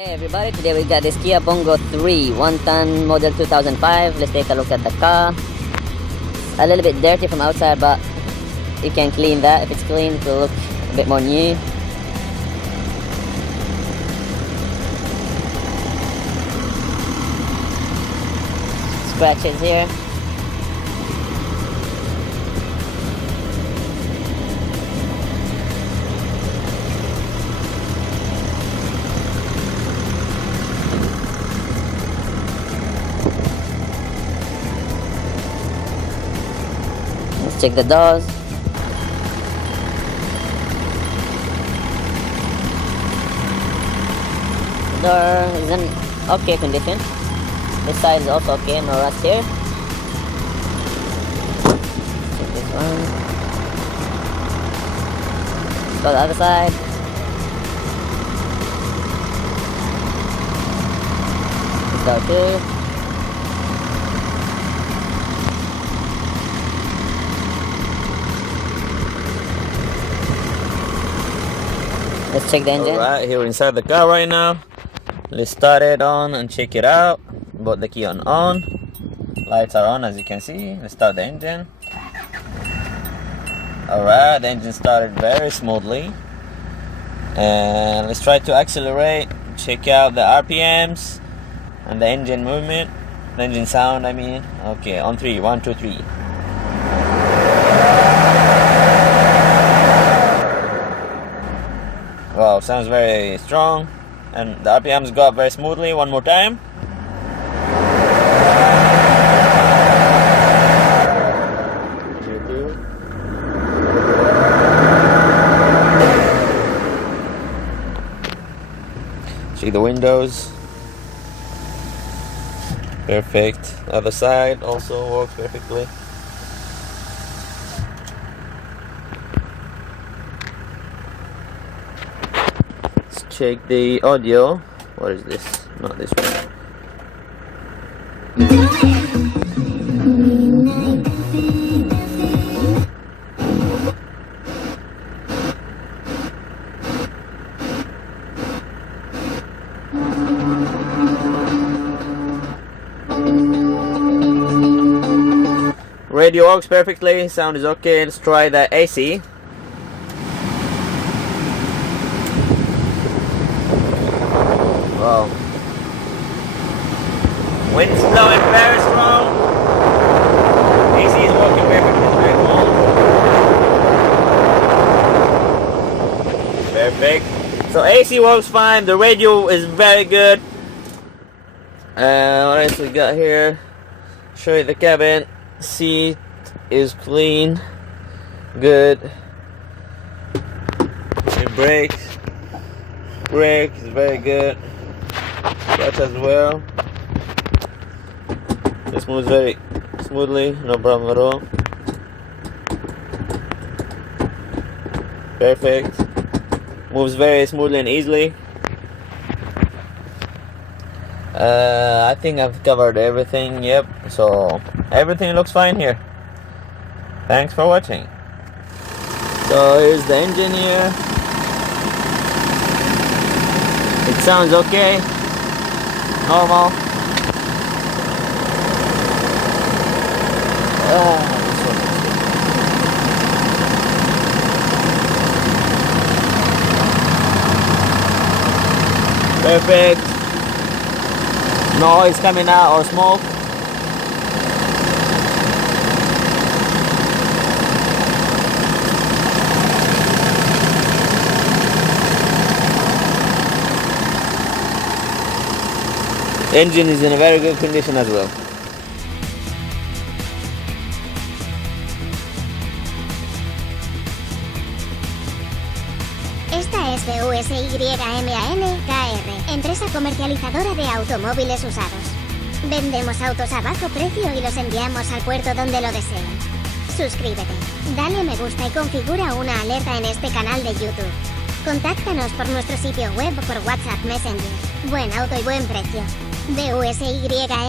Hey everybody, today we got this Kia BONGO 3 1-ton model 2005. Let's take a look at the car. It's a little bit dirty from outside, but you can clean that. If it's clean, it will look a bit more new. Scratches here. Let's check the doors. The door is in okay condition. This side is also okay, no rust here. Check this one. Let's go the other side. This door too. Let's check the engine. Alright, here we're inside the car right now. Let's start it on and check it out. Put the key on. Lights are on as you can see. Let's start the engine. Alright, the engine started very smoothly. And let's try to accelerate. Check out the RPMs and the engine movement. The engine sound, I mean. Okay, on 3. 1, 2, 3. Wow, sounds very strong, and the RPMs go up very smoothly. One more time. See the windows. Perfect. Other side also works perfectly. Check the audio. What is this? Not this one. Radio works perfectly. Sound is okay. Let's try the AC. Wow. Wind's blowing very strong. AC is working perfectly. Very cool. Perfect. So AC works fine. The radio is very good. What else we got here? Show you the cabin. Seat is clean. Good. The brakes. Brake is very good. Clutch as well. This moves very smoothly, no problem at all. Perfect. Moves very smoothly and easily. I think I've covered everything. Yep. So everything looks fine here. Thanks for watching. So here's the engine here. It sounds okay. Normal. Perfect. No noise coming out or smoke. Engine is in a very good condition as well. Esta es de USADOS, empresa comercializadora de automóviles usados. Vendemos autos a bajo precio y los enviamos al puerto donde lo deseen. Suscríbete, dale me gusta y configura una alerta en este canal de YouTube. Contáctanos por nuestro sitio web o por WhatsApp Messenger. Buen auto y buen precio. BUSYMANKR.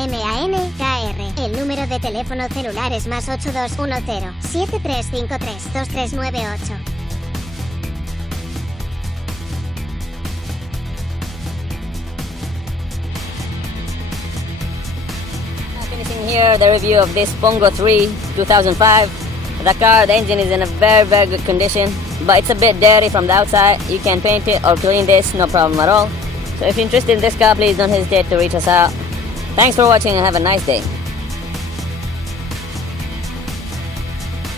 El número de teléfono celular es +8210 7353 2398. share the review of this BONGO 3 2005. The car, the engine is in a very good condition, but it's a bit dirty from the outside. You can paint it or clean this, no problem at all. So if you're interested in this car, please don't hesitate to reach us out. Thanks for watching and have a nice day.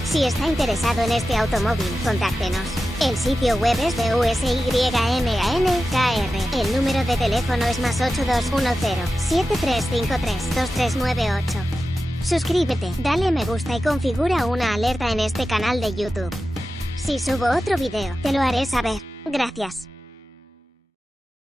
Si está interesado en este automóvil, contáctenos. El sitio web es de USADOS. El número de teléfono es +8210 7353 2398. Suscríbete, dale me gusta y configura una alerta en este canal de YouTube. Si subo otro video, te lo haré saber. Gracias.